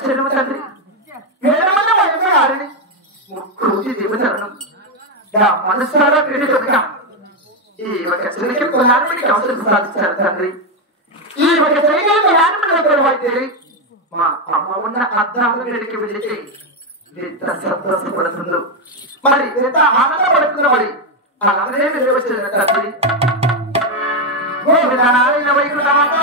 చెరువు తండ్రి వేరమన్న వయసు గారిని ముక్కు జీవితరణం మనసారా వేడి కనుక ఈ ఒక చెరికి పొలానికి అవసరం సాధించారు తండ్రి. ఈ ఒక చెరికి పొలానికి మా అమ్మ ఉన్న అద్దాల వేడికి వెళితే ఎంత సంతోషపడుతుందో, మరి ఎంత ఆనందపడుతుందో, మరి అలానే వెళ్ళవచ్చిన తండ్రి. గోవిందనారాయణ వైకుంఠమాత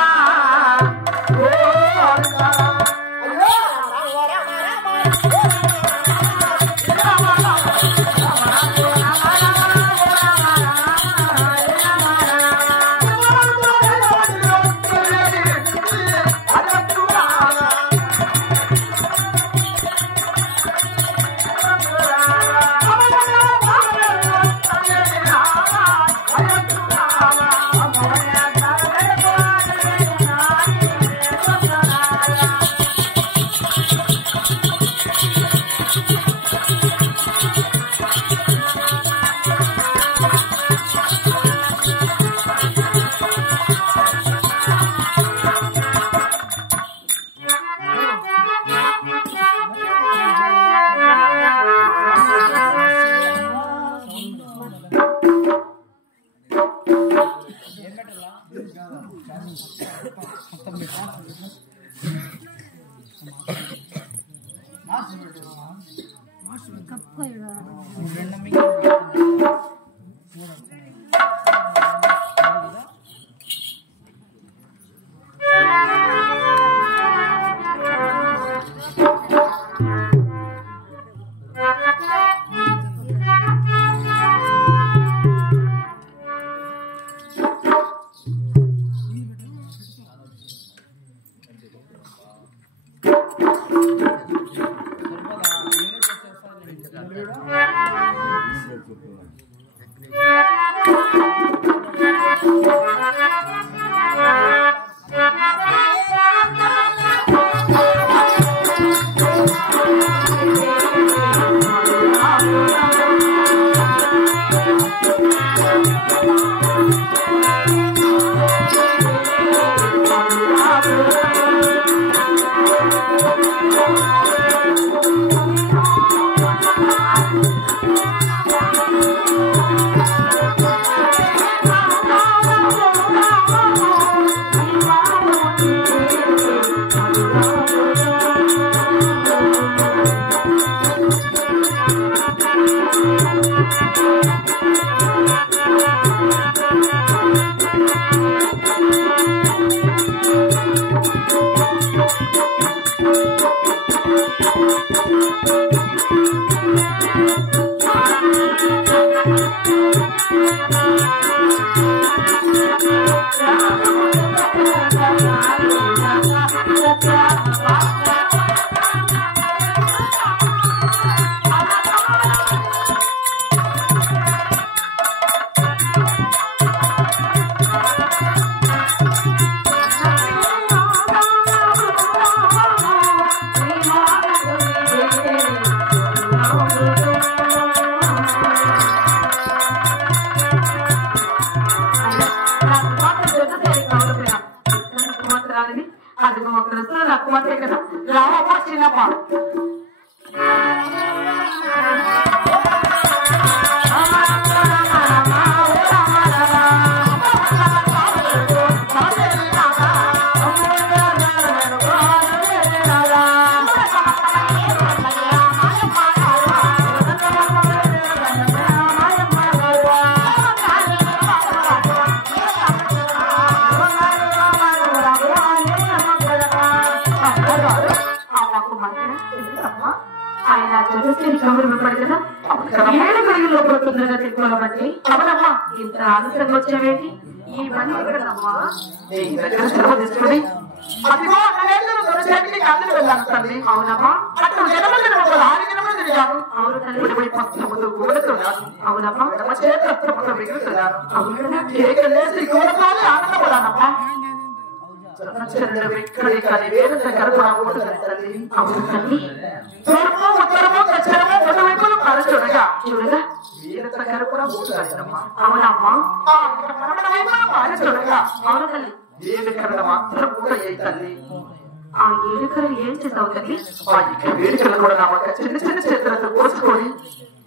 ఆ ఏడుకలు ఏం చేసావు తల్లి? ఆ ఇంటి వేడుకలు కూడా నా ఒక చిన్న చిన్న చేతులతో కోసుకొని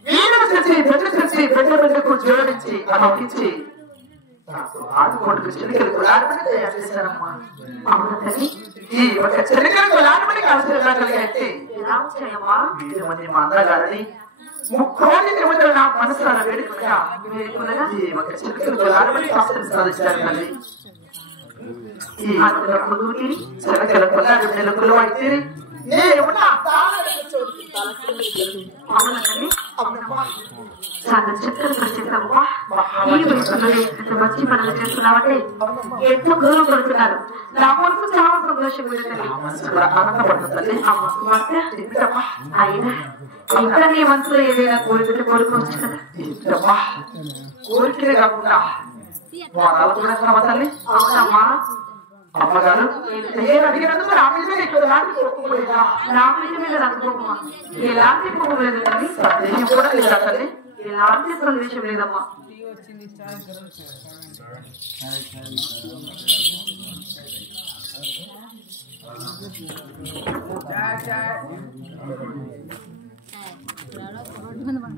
వీణను తెచ్చి బిడ్డకు జోడించి అమ్మకిచ్చి ఆడుకోటుకు చిలికలకు లాడమని తయారు చేశారమ్మా. అవునా తల్లి? ఈ ఒక చిలికలకు లాడమని కావాల్సిన ఎలా కలిగాయంటే ఎలా వచ్చాయమ్మా? వీరి మంది మా అన్నగారని ముక్కోటి దేవతలు నా మనసులో వేడుకగా ఈ ఒక చిలికలకు లాడమని కావాల్సిన సాధించారు తల్లి. ఈ చిలకల కొల్లాడి బిడ్డల కులం అయితే అవునా తల్లి? చాలా చక్కగా పనిచేస్తావమ్మా. ఈ వయసులో ఇంత మంచి పనులు చేస్తున్నావంటే ఎంతో గౌరవపడుతున్నారు. నా మనసు చాలా సంతోషంగా ఉంది తల్లి. ఆనందపడుతుంది. అయినా ఇంకా నీ మనసులో ఏదైనా కోరుకోవచ్చు కదా. కోరికలే కాకుండా వరాలు కూడా ఇస్తున్నావా తల్లి? అవునమ్మా. అమ్మగారు నేను అడిగినందుకు నా మీద ఎలాంటి కోపం లేదా? నా మీద రంగుకోమా ఎలాంటి కోపం లేదు తల్లి. సందేహం కూడా లేదా తల్లి? ఎలాంటి సందేశం లేదమ్మా. Jangan